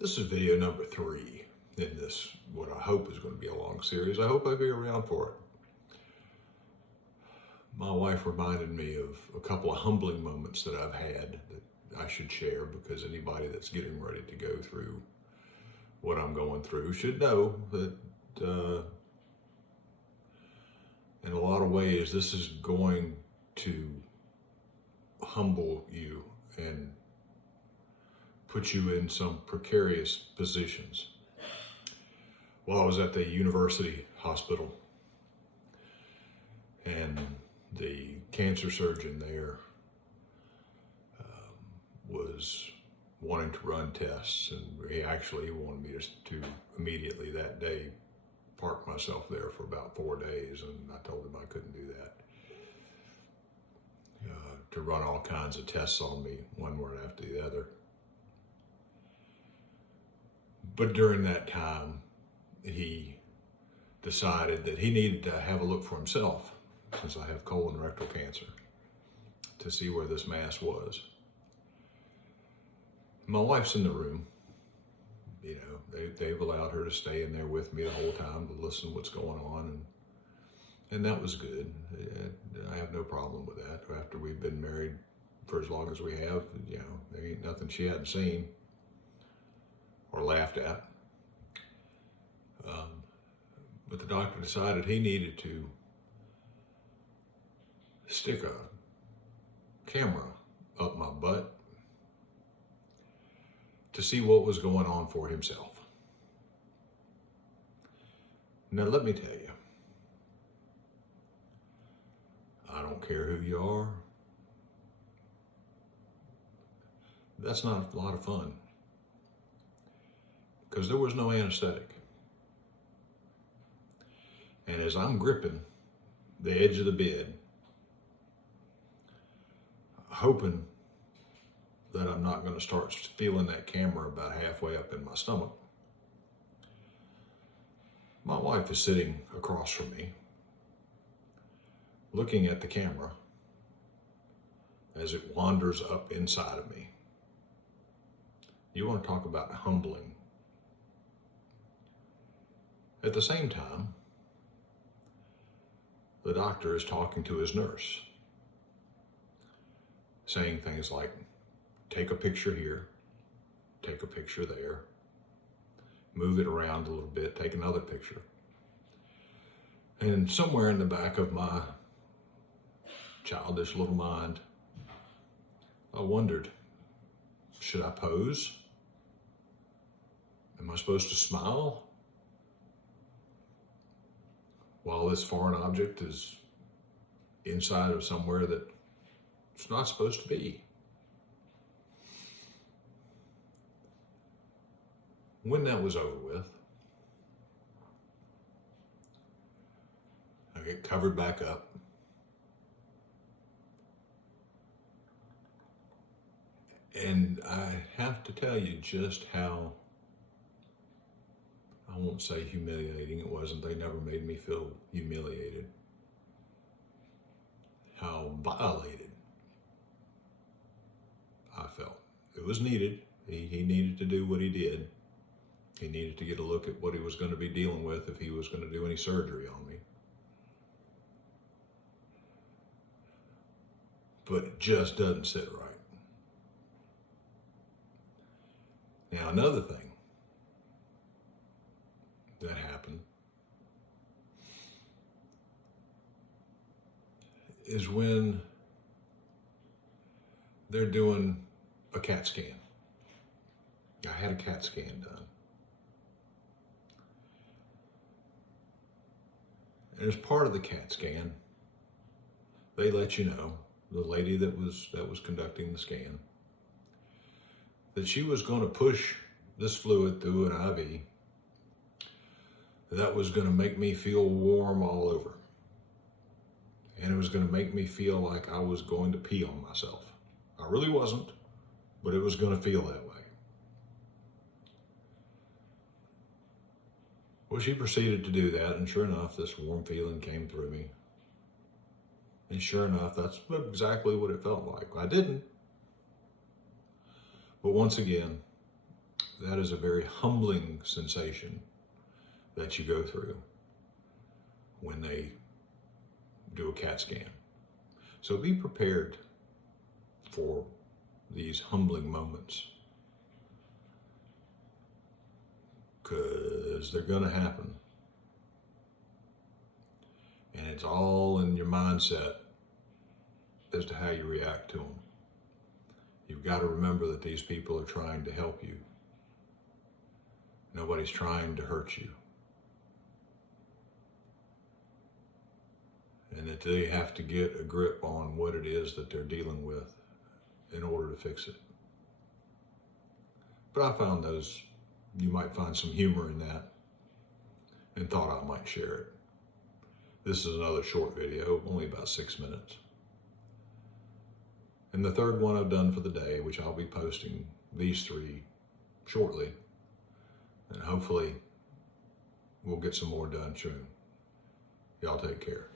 This is video number 3 in this, what I hope is going to be a long series. I hope I'll be around for it. My wife reminded me of a couple of humbling moments that I've had that I should share, because anybody that's getting ready to go through what I'm going through should know that in a lot of ways this is going to humble you and put you in some precarious positions. Well, I was at the university hospital, and the cancer surgeon there was wanting to run tests, and he wanted me to immediately that day park myself there for about 4 days, and I told him I couldn't do that. To run all kinds of tests on me, one right after the other. But during that time, he decided that he needed to have a look for himself, since I have colon rectal cancer, to see where this mass was. My wife's in the room. You know, they've allowed her to stay in there with me the whole time to listen to what's going on, and that was good. I have no problem with that. After we've been married for as long as we have, you know, there ain't nothing she hadn't seen or laughed at. But the doctor decided he needed to stick a camera up my butt to see what was going on for himself. Now, let me tell you, I don't care who you are. That's not a lot of fun, because there was no anesthetic. And as I'm gripping the edge of the bed, hoping that I'm not going to start feeling that camera about halfway up in my stomach, my wife is sitting across from me, looking at the camera as it wanders up inside of me. You want to talk about humbling. At the same time, the doctor is talking to his nurse, saying things like, take a picture here, take a picture there, move it around a little bit, take another picture. And somewhere in the back of my childish little mind, I wondered, should I pose? Am I supposed to smile while this foreign object is inside of somewhere that it's not supposed to be? When that was over with, I get covered back up, and I have to tell you just how, I won't say humiliating, it wasn't, they never made me feel humiliated, how violated I felt. It was needed. He needed to do what he did. He needed to get a look at what he was going to be dealing with if he was going to do any surgery on me. But it just doesn't sit right. Now, another thing that happened is when they're doing a CAT scan. I had a CAT scan done. And as part of the CAT scan, they let you know, the lady that was conducting the scan, that she was going to push this fluid through an IV that was going to make me feel warm all over. And it was going to make me feel like I was going to pee on myself. I really wasn't, but it was going to feel that way. Well, she proceeded to do that, and sure enough, this warm feeling came through me. And sure enough, that's exactly what it felt like. I didn't. But once again, that is a very humbling sensation that you go through when they do a CAT scan. So be prepared for these humbling moments, because they're going to happen. And it's all in your mindset as to how you react to them. You've got to remember that these people are trying to help you. Nobody's trying to hurt you. And that they have to get a grip on what it is that they're dealing with in order to fix it. But I found you might find some humor in that, and thought I might share it. This is another short video, only about 6 minutes. And the third one I've done for the day, which I'll be posting these 3 shortly. And hopefully we'll get some more done soon. Y'all take care.